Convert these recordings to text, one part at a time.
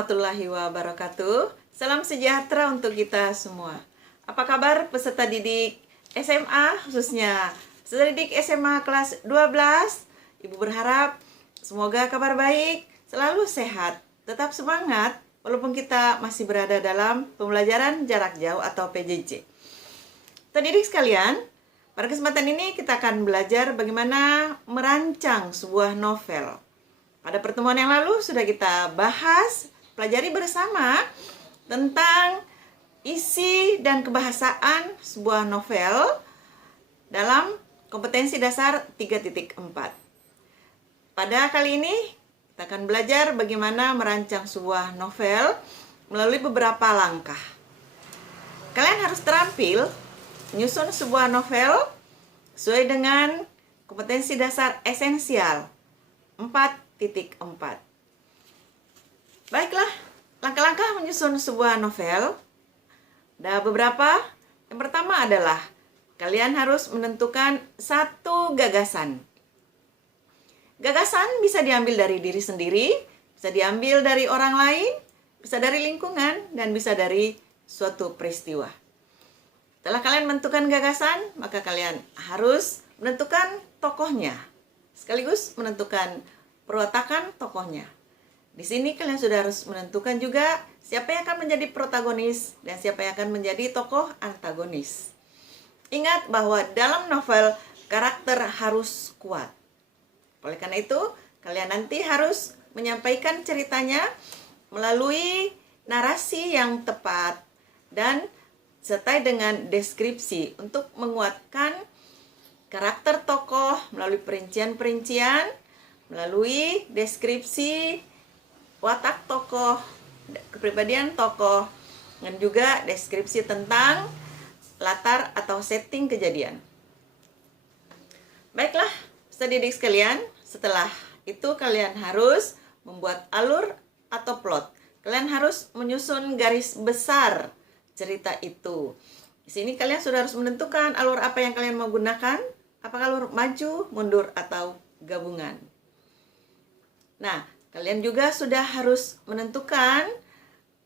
warahmatullahi wabarakatuh. Salam sejahtera untuk kita semua. Apa kabar peserta didik SMA, khususnya peserta didik SMA kelas 12? Ibu berharap semoga kabar baik, selalu sehat, tetap semangat, walaupun kita masih berada dalam pembelajaran jarak jauh atau PJJ. Peserta didik sekalian, pada kesempatan ini kita akan belajar bagaimana merancang sebuah novel. Pada pertemuan yang lalu sudah kita bahas, pelajari bersama tentang isi dan kebahasaan sebuah novel dalam kompetensi dasar 3.4. Pada kali ini kita akan belajar bagaimana merancang sebuah novel melalui beberapa langkah. Kalian harus terampil menyusun sebuah novel sesuai dengan kompetensi dasar esensial 4.4. Baiklah, langkah-langkah menyusun sebuah novel. Ada beberapa. Yang pertama adalah kalian harus menentukan satu gagasan. Gagasan bisa diambil dari diri sendiri, bisa diambil dari orang lain, bisa dari lingkungan, dan bisa dari suatu peristiwa. Setelah kalian menentukan gagasan, maka kalian harus menentukan tokohnya, sekaligus menentukan perwatakan tokohnya. Di sini kalian sudah harus menentukan juga siapa yang akan menjadi protagonis dan siapa yang akan menjadi tokoh antagonis. Ingat bahwa dalam novel karakter harus kuat. Oleh karena itu, kalian nanti harus menyampaikan ceritanya melalui narasi yang tepat dan sertai dengan deskripsi untuk menguatkan karakter tokoh melalui perincian-perincian, melalui deskripsi watak tokoh, kepribadian tokoh, dan juga deskripsi tentang latar atau setting kejadian. Baiklah, peserta didik sekalian, setelah itu kalian harus membuat alur atau plot. Kalian harus menyusun garis besar cerita itu. Di sini kalian sudah harus menentukan alur apa yang kalian mau gunakan, apakah alur maju, mundur, atau gabungan. Nah, kalian juga sudah harus menentukan,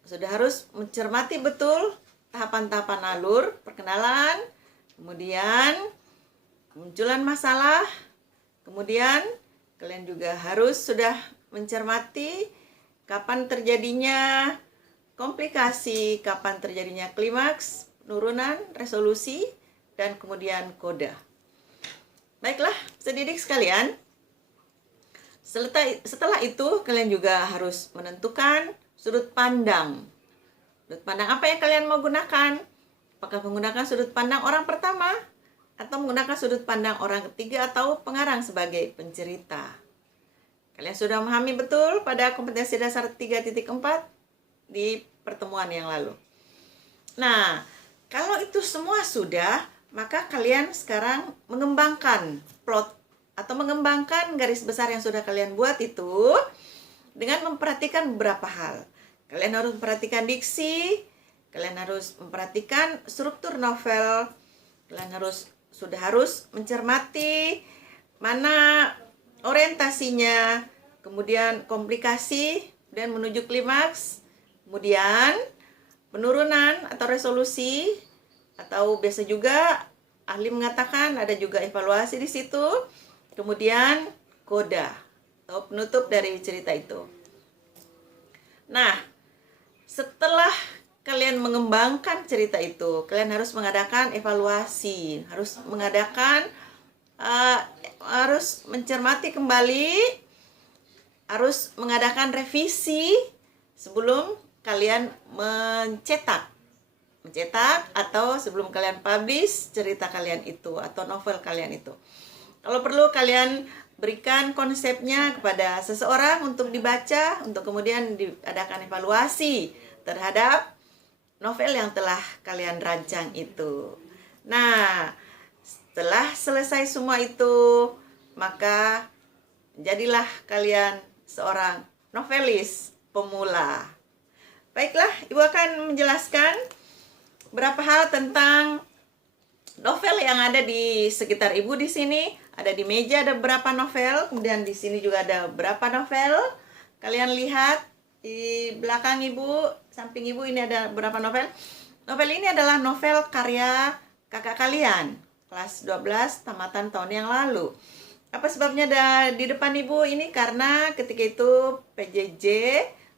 sudah harus mencermati betul tahapan-tahapan alur, perkenalan, kemudian kemunculan masalah, kemudian kalian juga harus sudah mencermati kapan terjadinya komplikasi, kapan terjadinya klimaks, penurunan, resolusi, dan kemudian koda. Baiklah, peserta didik sekalian, setelah itu kalian juga harus menentukan sudut pandang. Sudut pandang apa yang kalian mau gunakan? Apakah menggunakan sudut pandang orang pertama atau menggunakan sudut pandang orang ketiga atau pengarang sebagai pencerita? Kalian sudah memahami betul pada kompetensi dasar 3.4 di pertemuan yang lalu. Nah, kalau itu semua sudah, maka kalian sekarang mengembangkan plot atau mengembangkan garis besar yang sudah kalian buat itu dengan memperhatikan beberapa hal. Kalian harus memperhatikan diksi, kalian harus memperhatikan struktur novel, kalian sudah harus mencermati mana orientasinya, kemudian komplikasi dan menuju klimaks, kemudian penurunan atau resolusi, atau biasa juga ahli mengatakan ada juga evaluasi di situ. Kemudian koda atau penutup dari cerita itu. Nah, setelah kalian mengembangkan cerita itu, kalian harus mengadakan evaluasi, harus mencermati kembali, harus mengadakan revisi sebelum kalian mencetak atau sebelum kalian publish cerita kalian itu atau novel kalian itu. Kalau perlu kalian berikan konsepnya kepada seseorang untuk dibaca, untuk kemudian diadakan evaluasi terhadap novel yang telah kalian rancang itu. Nah, setelah selesai semua itu, maka jadilah kalian seorang novelis pemula. Baiklah, Ibu akan menjelaskan beberapa hal tentang novel yang ada di sekitar Ibu di sini. Ada di meja ada beberapa novel, kemudian di sini juga ada beberapa novel. Kalian lihat Di belakang Ibu, samping Ibu ini ada beberapa novel. Novel ini adalah novel karya kakak kalian, kelas 12 tamatan tahun yang lalu. Apa sebabnya ada di depan Ibu? Ini karena ketika itu PJJ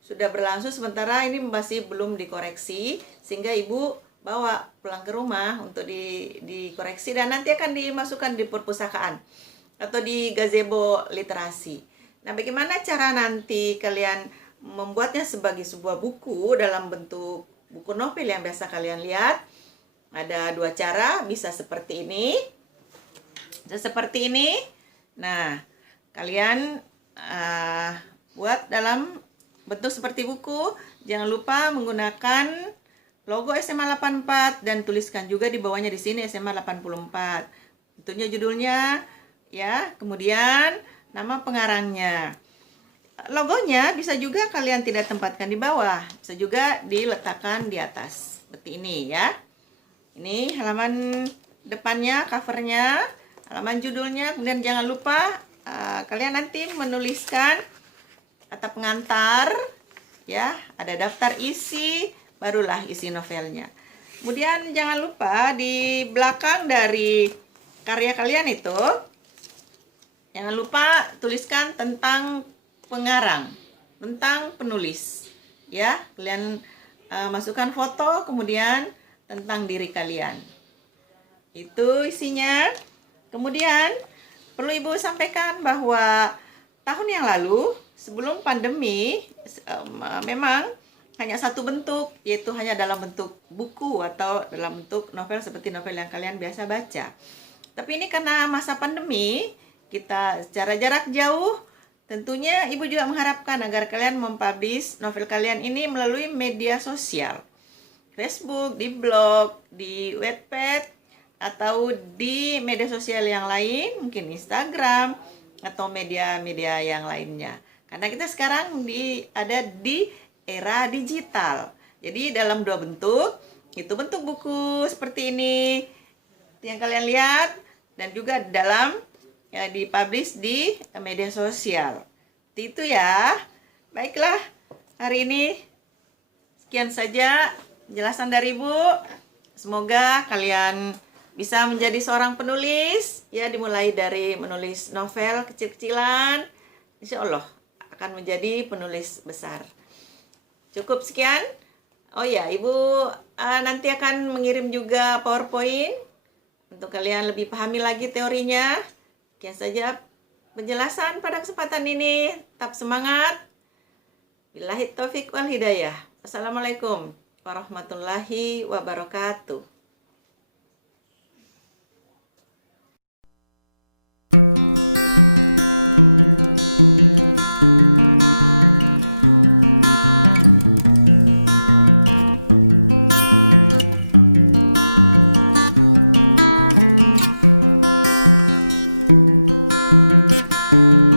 sudah berlangsung, sementara ini masih belum dikoreksi, sehingga Ibu bawa pulang ke rumah untuk dikoreksi dan nanti akan dimasukkan di perpustakaan atau di gazebo literasi. Nah, bagaimana cara nanti kalian membuatnya sebagai sebuah buku dalam bentuk buku novel yang biasa kalian lihat? Ada dua cara, bisa seperti ini, bisa seperti ini. Nah, kalian buat dalam bentuk seperti buku. Jangan lupa menggunakan logo SMA 84 dan tuliskan juga di bawahnya di sini SMA 84. Tentunya judulnya ya, kemudian nama pengarangnya. Logonya bisa juga kalian tidak tempatkan di bawah, bisa juga diletakkan di atas seperti ini ya. Ini halaman depannya, covernya, halaman judulnya. Kemudian jangan lupa kalian nanti menuliskan kata pengantar ya, ada daftar isi, barulah isi novelnya. Kemudian jangan lupa di belakang dari karya kalian itu, jangan lupa tuliskan tentang pengarang, tentang penulis ya. Kalian masukkan foto, kemudian tentang diri kalian. Itu isinya. Kemudian perlu Ibu sampaikan bahwa tahun yang lalu sebelum pandemi memang hanya satu bentuk, yaitu hanya dalam bentuk buku atau dalam bentuk novel seperti novel yang kalian biasa baca. Tapi ini karena masa pandemi, kita secara jarak jauh, tentunya Ibu juga mengharapkan agar kalian mempublish novel kalian ini melalui media sosial. Facebook, di blog, di Wattpad, atau di media sosial yang lain, mungkin Instagram, atau media-media yang lainnya. Karena kita sekarang ada di era digital. Jadi dalam dua bentuk, itu bentuk buku seperti ini yang kalian lihat, dan juga dalam ya, dipublish di media sosial. Itu ya. Baiklah, hari ini sekian saja penjelasan dari Ibu. Semoga kalian bisa menjadi seorang penulis ya, dimulai dari menulis novel kecil-kecilan, insya Allah akan menjadi penulis besar. Cukup sekian. Oh ya, Ibu nanti akan mengirim juga PowerPoint untuk kalian lebih pahami lagi teorinya. Sekian saja penjelasan pada kesempatan ini. Tetap semangat. Billahi taufik wal hidayah. Assalamualaikum warahmatullahi wabarakatuh. Thank you.